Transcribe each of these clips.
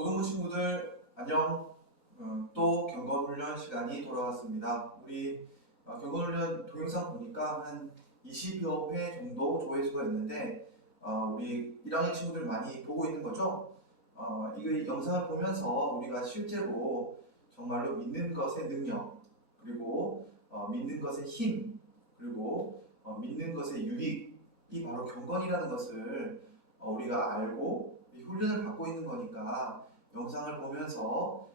고등부 친구들 안녕. 또 경건훈련 시간이 돌아왔습니다. 우리 경건훈련 동영상 보니까 한 20여 회 정도 조회수가 있는데 우리 1학년 친구들 많이 보고 있는 거죠? 이 영상을 보면서 우리가 실제로 정말로 믿는 것의 능력, 그리고 믿는 것의 힘, 그리고 믿는 것의 유익이 바로 경건이라는 것을 우리가 알고 훈련을 받고 있는 거니까 영상을 보면서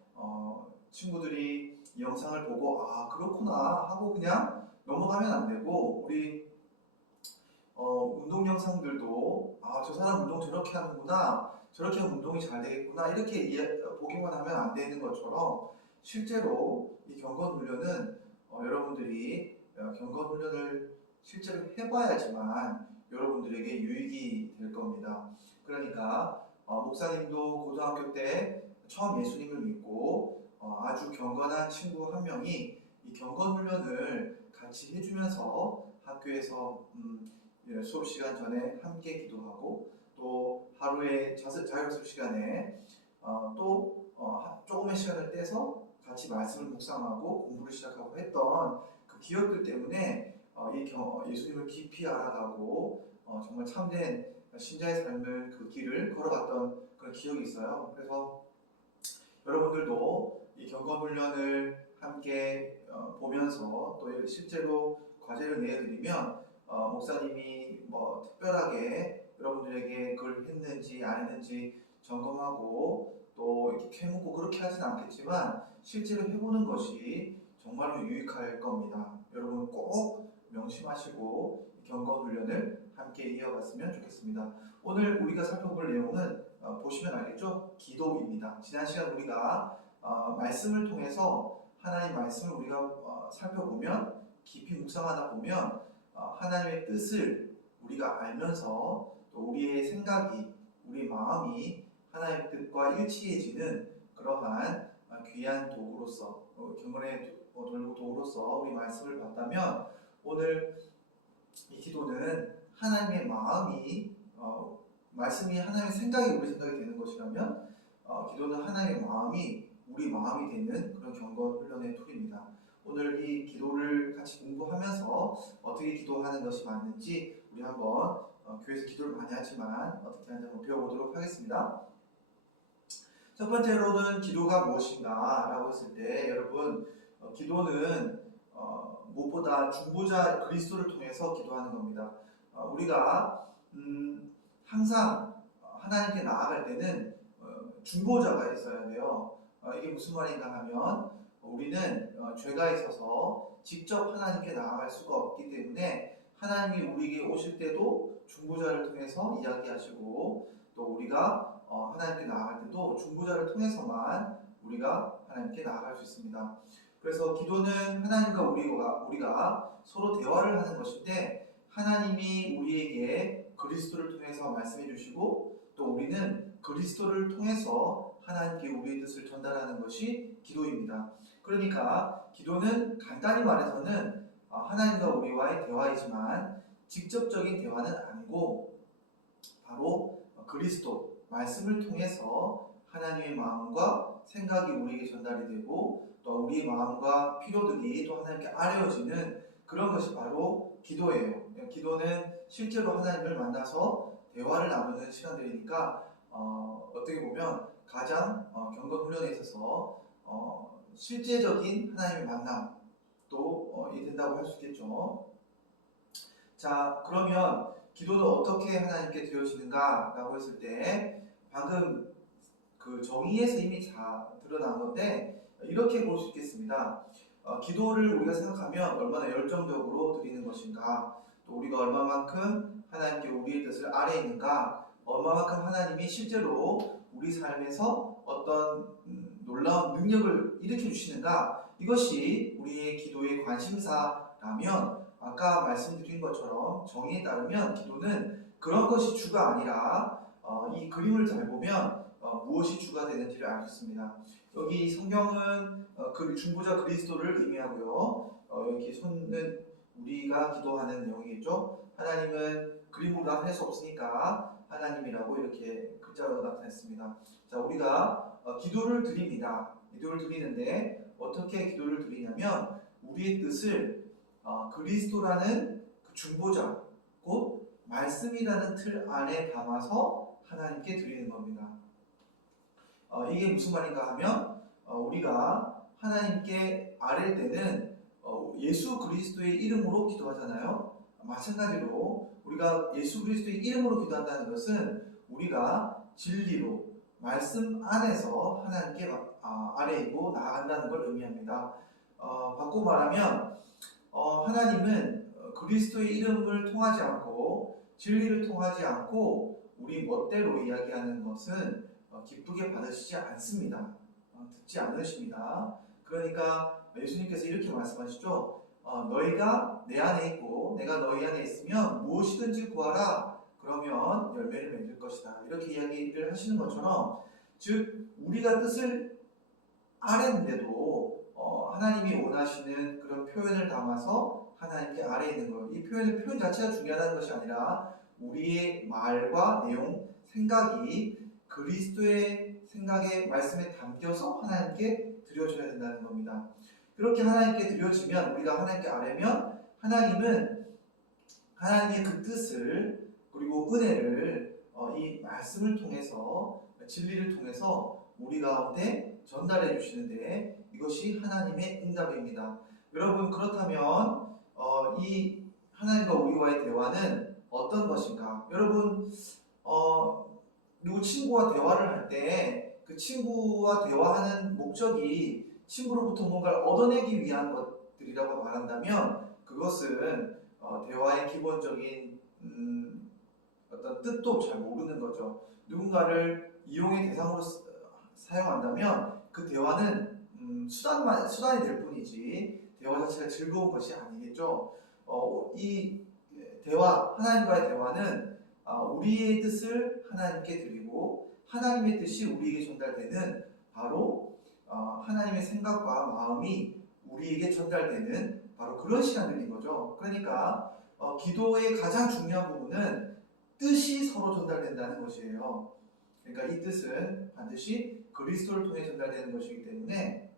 친구들이 이 영상을 보고 그렇구나 하고 그냥 넘어가면 안 되고, 우리 운동 영상들도 저 사람 운동 저렇게 하는구나, 저렇게 하면 운동이 잘 되겠구나, 이렇게 보기만 하면 안 되는 것처럼 실제로 이 경건 훈련은 여러분들이 경건 훈련을 실제로 해봐야지만 여러분들에게 유익이 될 겁니다. 그러니까 목사님도 고등학교 때 처음 예수님을 믿고 아주 경건한 친구 한 명이 이 경건 훈련을 같이 해주면서 학교에서 수업 시간 전에 함께 기도하고, 또 하루에 자율학습 시간에 또 조금의 시간을 떼서 같이 말씀을 묵상하고 공부를 시작하고 했던 그 기억들 때문에 예수님을 깊이 알아가고 정말 참된 신자의 삶을, 그 길을 걸어갔던 그런 기억이 있어요. 그래서 여러분들도 이 경건훈련을 함께 보면서 또 실제로 과제를 내드리면 목사님이 특별하게 여러분들에게 그걸 했는지 안 했는지 점검하고 또 이렇게 캐묻고 그렇게 하진 않겠지만 실제로 해보는 것이 정말로 유익할 겁니다. 여러분 꼭 명심하시고 경건훈련을 함께 이어갔으면 좋겠습니다. 오늘 우리가 살펴볼 내용은 보시면 알겠죠? 기도입니다. 지난 시간 우리가 말씀을 통해서 하나님 말씀을 우리가 살펴보면, 깊이 묵상하다 보면 하나님의 뜻을 우리가 알면서 또 우리의 생각이, 우리 마음이 하나님의 뜻과 일치해지는 그러한 귀한 도구로서, 경건의 도구로서 우리 말씀을 봤다면, 오늘 이 기도는 하나님의 마음이 말씀이 하나님의 생각이 우리 생각이 되는 것이라면 기도는 하나님의 마음이 우리 마음이 되는 그런 경건 훈련의 툴입니다. 오늘 이 기도를 같이 공부하면서 어떻게 기도하는 것이 맞는지 우리 한번 교회에서 기도를 많이 하지만 어떻게 하는지 한번 배워보도록 하겠습니다. 첫 번째로는 기도가 무엇인가 라고 했을 때, 여러분 기도는 무엇보다 중보자 그리스도를 통해서 기도하는 겁니다. 우리가 항상 하나님께 나아갈 때는 중보자가 있어야 돼요. 이게 무슨 말인가 하면 우리는 죄가 있어서 직접 하나님께 나아갈 수가 없기 때문에 하나님이 우리에게 오실 때도 중보자를 통해서 이야기하시고, 또 우리가 하나님께 나아갈 때도 중보자를 통해서만 우리가 하나님께 나아갈 수 있습니다. 그래서 기도는 하나님과 우리가 서로 대화를 하는 것인데, 하나님이 우리에게 그리스도를 통해서 말씀해 주시고, 또 우리는 그리스도를 통해서 하나님께 우리의 뜻을 전달하는 것이 기도입니다. 그러니까 기도는 간단히 말해서는 하나님과 우리와의 대화이지만 직접적인 대화는 아니고 바로 그리스도, 말씀을 통해서 하나님의 마음과 생각이 우리에게 전달이 되고, 또 우리의 마음과 필요들이 또 하나님께 아뢰어지는 그런 것이 바로 기도예요. 기도는 실제로 하나님을 만나서 대화를 나누는 시간들이니까 어떻게 보면 가장 경건 훈련에 있어서 실제적인 하나님의 만남도 된다고 할 수 있겠죠. 자, 그러면 기도는 어떻게 하나님께 드려지는가 라고 했을 때, 방금 그 정의에서 이미 다 드러난 건데 이렇게 볼 수 있겠습니다. 기도를 우리가 생각하면 얼마나 열정적으로 드리는 것인가, 또 우리가 얼마만큼 하나님께 우리의 뜻을 아뢰 있는가, 얼마만큼 하나님이 실제로 우리 삶에서 어떤 놀라운 능력을 일으켜 주시는가, 이것이 우리의 기도의 관심사라면, 아까 말씀드린 것처럼 정의에 따르면 기도는 그런 것이 주가 아니라 이 그림을 잘 보면 무엇이 주가 되는지를 알 수 있습니다. 여기 성경은 중보자 그리스도를 의미하고요. 여기 손은 우리가 기도하는 내용이겠죠. 하나님은 그림으로 나타낼 수 없으니까 하나님이라고 이렇게 글자로 나타냈습니다. 자, 우리가 기도를 드립니다. 기도를 드리는데 어떻게 기도를 드리냐면 우리의 뜻을 그리스도라는 그 중보자, 곧 말씀이라는 틀 안에 담아서 하나님께 드리는 겁니다. 이게 무슨 말인가 하면 우리가 하나님께 아랠 때는 예수 그리스도의 이름으로 기도하잖아요. 마찬가지로 우리가 예수 그리스도의 이름으로 기도한다는 것은 우리가 진리로 말씀 안에서 하나님께 아뢰고 나아간다는 걸 의미합니다. 바꾸고 말하면 하나님은 그리스도의 이름을 통하지 않고 진리를 통하지 않고 우리 멋대로 이야기하는 것은 기쁘게 받으시지 않습니다. 듣지 않으십니다. 그러니까 예수님께서 이렇게 말씀하시죠. 너희가 내 안에 있고 내가 너희 안에 있으면 무엇이든지 구하라. 그러면 열매를 맺을 것이다. 이렇게 이야기를 하시는 것처럼 즉 우리가 뜻을 아뢰는데도 하나님이 원하시는 그런 표현을 담아서 하나님께 아래 있는 거예요. 이 표현 자체가 중요하다는 것이 아니라 우리의 말과 내용, 생각이 그리스도의 생각의 말씀에 담겨서 하나님께 드려져야 된다는 겁니다. 그렇게 하나님께 드려지면 우리가 하나님께 아뢰면 하나님은 하나님의 그 뜻을 그리고 은혜를 이 말씀을 통해서 진리를 통해서 우리 가운데 전달해 주시는데 이것이 하나님의 응답입니다. 여러분 그렇다면 이 하나님과 우리와의 대화는 어떤 것인가? 여러분 누구 친구와 대화를 할 때 그 친구와 대화하는 목적이 친구로부터 뭔가를 얻어내기 위한 것들이라고 말한다면 그것은 대화의 기본적인 어떤 뜻도 잘 모르는 거죠. 누군가를 이용의 대상으로 사용한다면 그 대화는 수단이 될 뿐이지 대화 자체가 즐거운 것이 아니겠죠. 이 대화, 하나님과의 대화는 우리의 뜻을 하나님께 드리고 하나님의 뜻이 우리에게 전달되는 바로 하나님의 생각과 마음이 우리에게 전달되는 바로 그런 시간들인 거죠. 그러니까 기도의 가장 중요한 부분은 뜻이 서로 전달된다는 것이에요. 그러니까 이 뜻은 반드시 그리스도를 통해 전달되는 것이기 때문에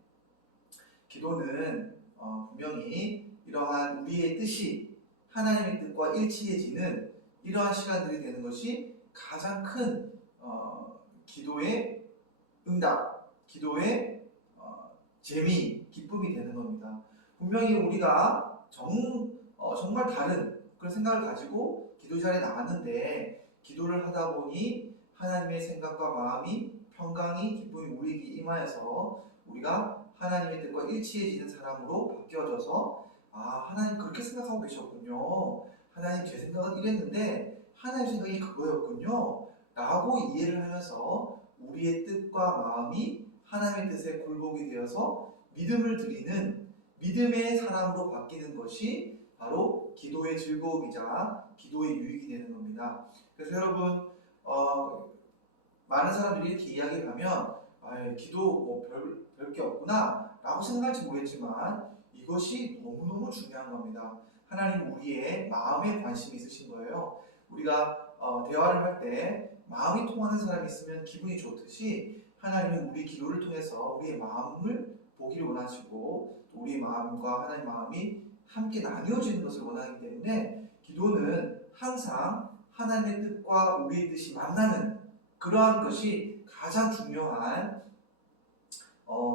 기도는 분명히 이러한 우리의 뜻이 하나님의 뜻과 일치해지는 이러한 시간들이 되는 것이 가장 큰 기도의 응답, 기도의 재미, 기쁨이 되는 겁니다. 분명히 우리가 정말 다른 그런 생각을 가지고 기도 자리에 나갔는데 기도를 하다 보니 하나님의 생각과 마음이 평강이 기쁨이 우리에게 임하여서 우리가 하나님의 뜻과 일치해지는 사람으로 바뀌어져서 하나님 그렇게 생각하고 계셨군요. 하나님 제 생각은 이랬는데 하나님 생각이 그거였군요. 라고 이해를 하면서 우리의 뜻과 마음이 하나님의 뜻에 굴복이 되어서 믿음을 드리는 믿음의 사람으로 바뀌는 것이 바로 기도의 즐거움이자 기도의 유익이 되는 겁니다. 그래서 여러분 많은 사람들이 이렇게 이야기를 하면 기도 뭐 별게 없구나 라고 생각할지 모르겠지만 이것이 너무너무 중요한 겁니다. 하나님 우리의 마음에 관심이 있으신 거예요. 우리가 대화를 할 때 마음이 통하는 사람이 있으면 기분이 좋듯이 하나님은 우리 기도를 통해서 우리의 마음을 보기를 원하시고 또 우리의 마음과 하나님의 마음이 함께 나뉘어지는 것을 원하기 때문에 기도는 항상 하나님의 뜻과 우리의 뜻이 만나는 그러한 것이 가장 중요한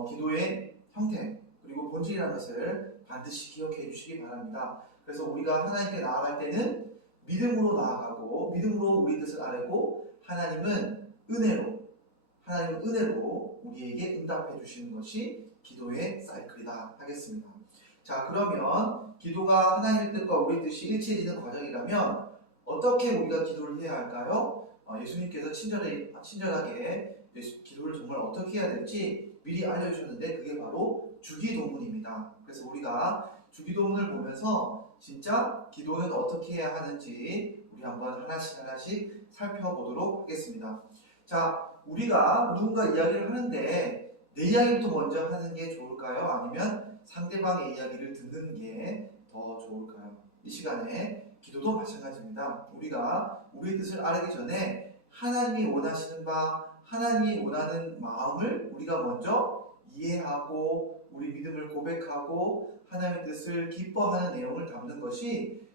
기도의 형태 그리고 본질이라는 것을 반드시 기억해 주시기 바랍니다. 그래서 우리가 하나님께 나아갈 때는 믿음으로 나아가고 믿음으로 우리 뜻을 아뢰고 하나님은 은혜로 우리에게 응답해 주시는 것이 기도의 사이클이다 하겠습니다. 자, 그러면 기도가 하나님의 뜻과 우리 뜻이 일치해지는 과정이라면 어떻게 우리가 기도를 해야 할까요? 예수님께서 친절하게 기도를 정말 어떻게 해야 될지 미리 알려주셨는데 그게 바로 주기도문입니다. 그래서 우리가 주기도문을 보면서 진짜 기도는 어떻게 해야 하는지 우리 한번 하나씩 살펴보도록 하겠습니다. 자, 우리가 누군가 이야기를 하는데 내 이야기부터 먼저 하는 게 좋을까요? 아니면 상대방의 이야기를 듣는 게 더 좋을까요? 이 시간에 기도도 마찬가지입니다. 우리가 우리의 뜻을 아뢰기 전에 하나님이 원하시는 바, 하나님이 원하는 마음을 우리가 먼저 이해하고 우리 믿음을 고백하고 하나님의 뜻을 기뻐하는 내용을 담는 것이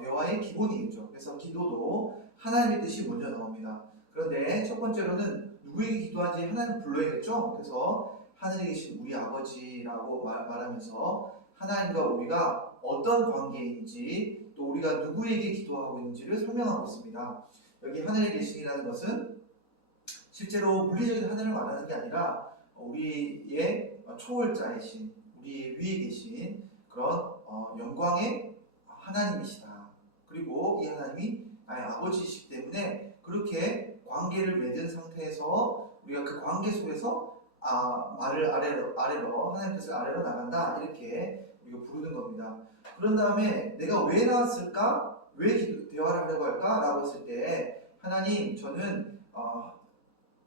대화의 기본이겠죠. 그래서 기도도 하나님의 뜻이 먼저 나옵니다. 그런데 첫 번째로는 누구에게 기도하는지 하나님 불러야겠죠. 그래서 하늘에 계신 우리 아버지라고 말하면서 하나님과 우리가 어떤 관계인지 또 우리가 누구에게 기도하고 있는지를 설명하고 있습니다. 여기 하늘에 계신이라는 것은 실제로 물리적인 하늘을 말하는 게 아니라 우리의 초월자이신 우리 위에 계신 그런 영광의 하나님이시다. 그리고 이 하나님이 나의 아버지이시기 때문에 그렇게 관계를 맺은 상태에서 우리가 그 관계 속에서 말을 아래로 하나님 뜻을 아래로 나간다 이렇게 우리가 부르는 겁니다. 그런 다음에 내가 왜 나왔을까? 왜 대화를 하려고 할까? 라고 했을 때 하나님 저는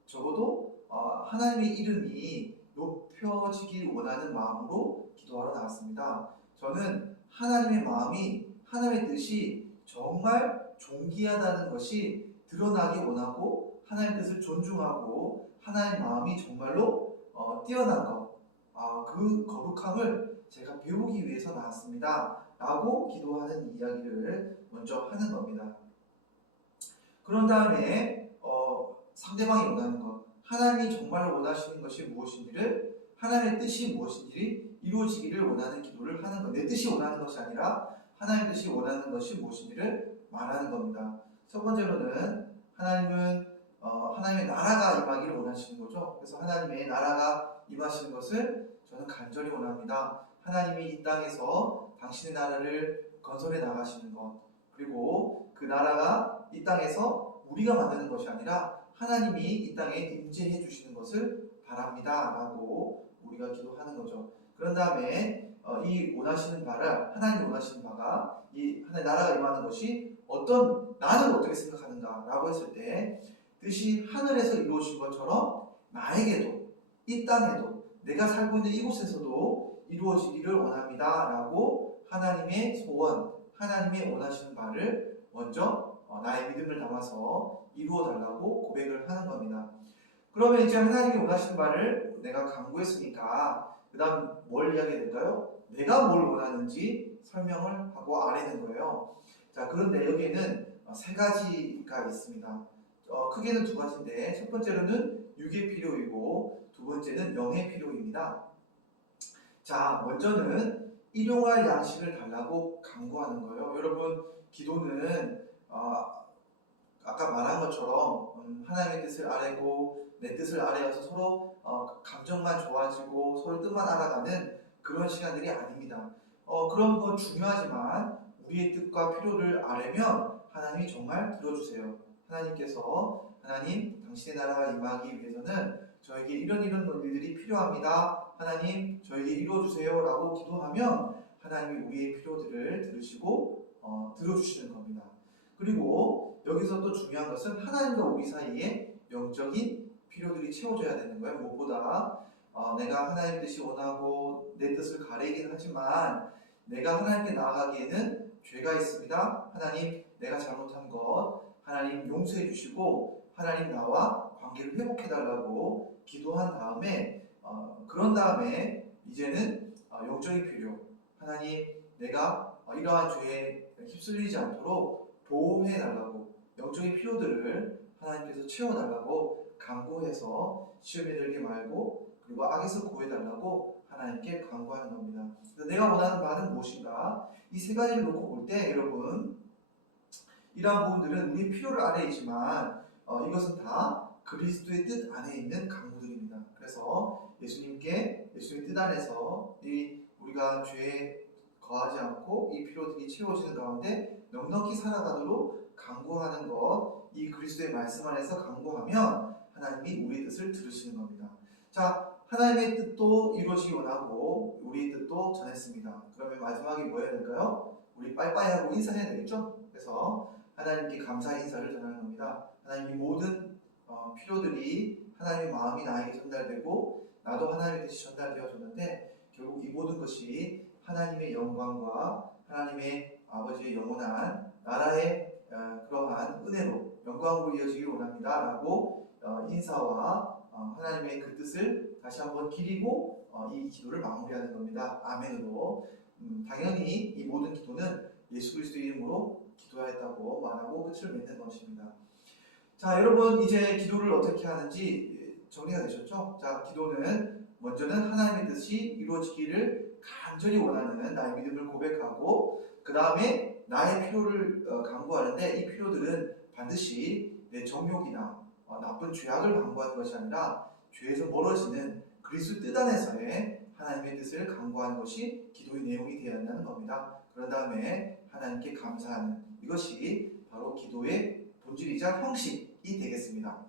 적어도 하나님의 이름이 높여지길 원하는 마음으로 기도하러 나왔습니다. 저는 하나님의 마음이 하나님의 뜻이 정말 존귀하다는 것이 드러나기 원하고 하나님의 뜻을 존중하고 하나님의 마음이 정말로 뛰어난 것, 그 거룩함을 제가 배우기 위해서 나왔습니다. 라고 기도하는 이야기를 먼저 하는 겁니다. 그런 다음에 상대방이 원하는 것, 하나님이 정말로 원하시는 것이 무엇인지를 하나님의 뜻이 무엇인지 이루어지기를 원하는 기도를 하는 것. 내 뜻이 원하는 것이 아니라 하나님의 뜻이 원하는 것이 무엇인지를 말하는 겁니다. 첫 번째로는 하나님은 하나님의 나라가 임하기를 원하시는 거죠. 그래서 하나님의 나라가 임하시는 것을 저는 간절히 원합니다. 하나님이 이 땅에서 당신의 나라를 건설해 나가시는 것, 그리고 그 나라가 이 땅에서 우리가 만드는 것이 아니라 하나님이 이 땅에 임재해 주시는 것을 바랍니다 라고 우리가 기도하는 거죠. 그런 다음에 이 원하시는 바를 하나님이 원하시는 바가 이 하나님의 나라가 임하는 것이 나는 어떻게 생각하는가 라고 했을 때 뜻이 하늘에서 이루어진 것처럼 나에게도 이 땅에도 내가 살고 있는 이곳에서도 이루어지기를 원합니다 라고 하나님의 소원, 하나님의 원하시는 바를 먼저 나의 믿음을 담아서 이루어 달라고 고백을 하는 겁니다. 그러면 이제 하나님이 원하시는 바를 내가 간구했으니까 그 다음 뭘 이야기해야 될까요? 내가 뭘 원하는지 설명을 하고 아뢰는 거예요. 자, 그런데 여기에는 세 가지가 있습니다. 크게는 두 가지인데 첫 번째로는 육의 필요이고 두 번째는 영의 필요입니다. 자, 먼저는 일용할 양식을 달라고 간구하는 거예요. 여러분, 기도는 아까 말한 것처럼 하나님의 뜻을 아뢰고 내 뜻을 아뢰어서 서로 감정만 좋아지고 서로 뜻만 알아가는 그런 시간들이 아닙니다. 그런 건 중요하지만 우리의 뜻과 필요를 아뢰면 하나님이 정말 들어주세요. 하나님께서 하나님 당신의 나라가 임하기 위해서는 저에게 이런 일들이 필요합니다. 하나님 저에게 이루어주세요 라고 기도하면 하나님이 우리의 필요들을 들으시고 들어주시는 겁니다. 그리고 여기서 또 중요한 것은 하나님과 우리 사이에 영적인 필요들이 채워져야 되는 거예요. 무엇보다 내가 하나님의 뜻이 원하고 내 뜻을 가리긴 하지만 내가 하나님께 나아가기에는 죄가 있습니다. 하나님 내가 잘못한 것 하나님 용서해 주시고 하나님 나와 관계를 회복해 달라고 기도한 다음에 그런 다음에 이제는 영적인 필요 하나님 내가 이러한 죄에 휩쓸리지 않도록 보호해 달라고 영적인 필요들을 하나님께서 채워달라고 간구해서 시험에 들게 말고 그리고 악에서 구해달라고 하나님께 간구하는 겁니다. 그래서 내가 원하는 바는 무엇인가? 이 세 가지를 놓고 볼 때 여러분 이러한 부분들은 우리의 필요를 아래이지만 이것은 다 그리스도의 뜻 안에 있는 간구들입니다. 그래서 예수님의 뜻 안에서 우리가 죄에 거하지 않고 이 필요들이 채워지는 가운데 넉넉히 살아가도록 간구하는 것, 이 그리스도의 말씀 안에서 간구하면 하나님이 우리의 뜻을 들으시는 겁니다. 자, 하나님의 뜻도 이루어지기 원하고 우리의 뜻도 전했습니다. 그러면 마지막에 뭐 해야 될까요? 우리 빠이빠이 하고 인사해야 되겠죠? 그래서 하나님께 감사 인사를 전하는 겁니다. 하나님이 모든 필요들이 하나님의 마음이 나에게 전달되고 나도 하나님의 뜻이 전달되어졌는데 결국 이 모든 것이 하나님의 영광과 하나님의 아버지의 영원한 나라의 그러한 은혜로 영광으로 이어지길 원합니다 라고 인사와 하나님의 그 뜻을 다시 한번 기리고 이 기도를 마무리하는 겁니다. 아멘으로. 당연히 이 모든 기도는 예수 그리스도의 이름으로 기도하였다고 말하고 끝을 맺는 것입니다. 자, 여러분 이제 기도를 어떻게 하는지 정리가 되셨죠? 자, 기도는 먼저는 하나님의 뜻이 이루어지기를 간절히 원하는 나의 믿음을 고백하고 그 다음에 나의 필요를 간구하는데 이 필요들은 반드시 내 정욕이나 나쁜 죄악을 간구하는 것이 아니라 죄에서 멀어지는 그리스도 뜻 안에서의 하나님의 뜻을 간구하는 것이 기도의 내용이 되어야 한다는 겁니다. 그런 다음에 하나님께 감사하는 이것이 바로 기도의 본질이자 형식이 되겠습니다.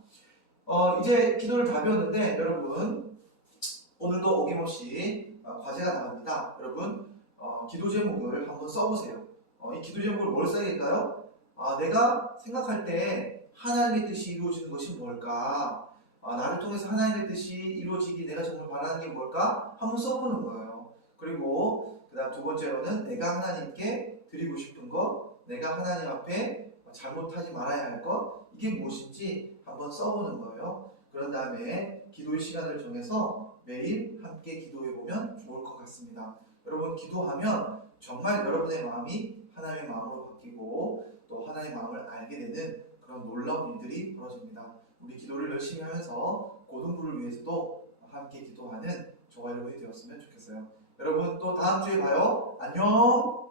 이제 기도를 다 배웠는데 여러분 오늘도 어김없이 과제가 나갑니다. 여러분 기도 제목을 한번 써보세요. 이 기도 제목을 뭘 써야겠까요? 내가 생각할 때 하나님의 뜻이 이루어지는 것이 뭘까? 나를 통해서 하나님의 뜻이 이루어지기 내가 정말 바라는 게 뭘까? 한번 써보는 거예요. 그리고 그 다음 두 번째로는 내가 하나님께 드리고 싶은 것, 내가 하나님 앞에 잘못하지 말아야 할 것, 이게 무엇인지 한번 써보는 거예요. 그런 다음에 기도의 시간을 정해서 매일 함께 기도해보면 좋을 것 같습니다. 여러분 기도하면 정말 여러분의 마음이 하나님의 마음으로 바뀌고 또 하나님의 마음을 알게 되는 그런 놀라운 일들이 벌어집니다. 우리 기도를 열심히 하면서 고등부를 위해서도 함께 기도하는 저와 여러분이 되었으면 좋겠어요. 여러분 또 다음 주에 봐요. 안녕.